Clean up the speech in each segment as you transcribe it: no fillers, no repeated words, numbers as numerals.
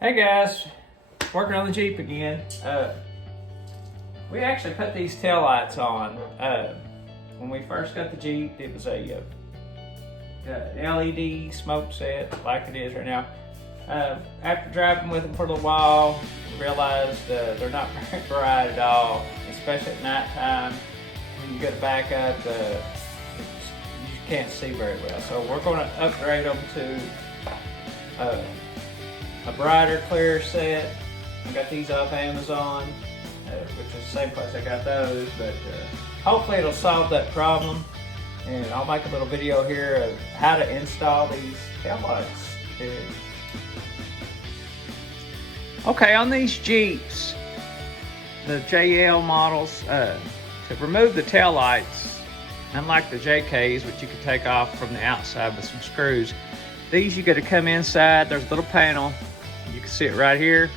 Hey guys, working on the Jeep again. We actually put these taillights on. When we first got the Jeep, it was a LED smoke set like it is right now. After driving with them for a little while, we realized they're not very bright at all, especially at nighttime. When you go to back up, you can't see very well. So we're going to upgrade them to a brighter, clearer set. I got these off Amazon, which is the same place I got those, but hopefully it'll solve that problem. And I'll make a little video here of how to install these taillights. Okay, on these Jeeps, the JL models, to remove the taillights, unlike the JKs, which you can take off from the outside with some screws, these you got to come inside. There's a little panel. You can see it right here.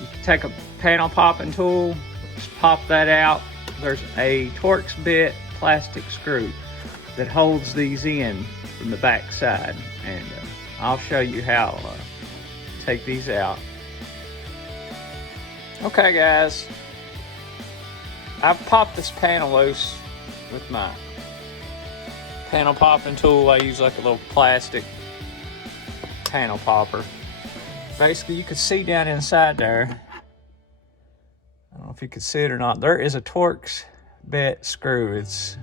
You can take a panel popping tool, just pop that out. There's a Torx bit plastic screw that holds these in from the back side, and I'll show you how to take these out. Okay guys, I've popped this panel loose with my panel popping tool. I use like a little plastic panel popper. Basically, you can see down inside there, I don't know if you can see it or not, there is a Torx bit screw. It's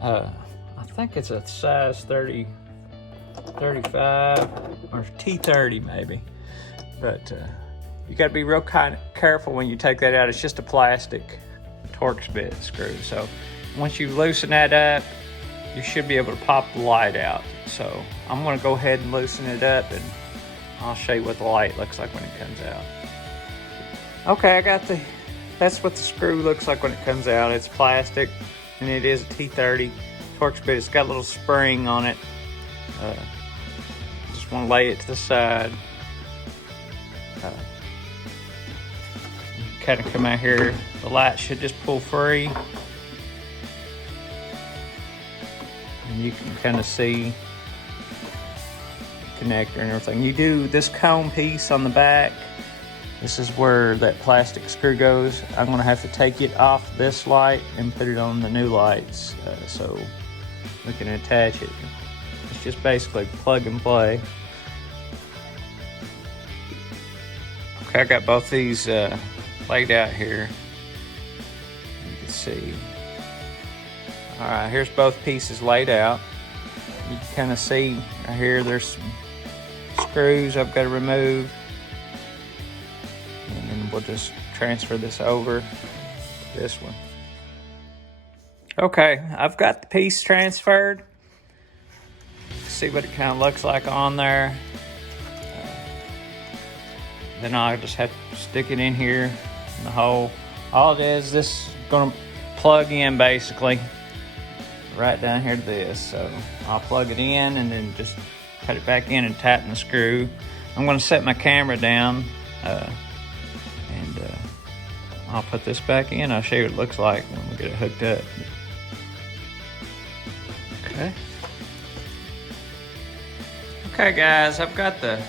I think it's a size 30, 35, or T30 maybe. But you got to be real careful when you take that out. It's just a plastic Torx bit screw. So once you loosen that up, you should be able to pop the light out. So I'm going to go ahead and loosen it up, and I'll show you what the light looks like when it comes out. Okay, that's what the screw looks like when it comes out. It's plastic, and it is a T30 Torx bit. It's got a little spring on it. Just want to lay it to the side. Kind of come out here. The light should just pull free. And you can kind of see the connector and everything. You do this cone piece on the back. This is where that plastic screw goes. I'm going to have to take it off this light and put it on the new lights so we can attach it. It's just basically plug and play. Okay, I got both these laid out here. You can see. All right, here's both pieces laid out. You can kind of see right here, there's some screws I've got to remove. And then we'll just transfer this over to this one. Okay, I've got the piece transferred. See what it kind of looks like on there. Then I'll just have to stick it in here in the hole. All it is, this is gonna plug in basically right down here to this. So I'll plug it in and then just put it back in and tighten the screw. I'm gonna set my camera down and I'll put this back in. I'll show you what it looks like when we get it hooked up. Okay. Okay guys, I've got the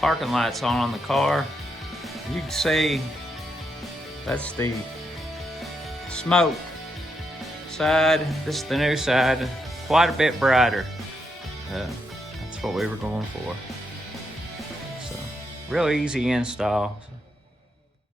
parking lights on the car. You can see that's the smoke side. This is the new side, quite a bit brighter. That's what we were going for. So real easy install.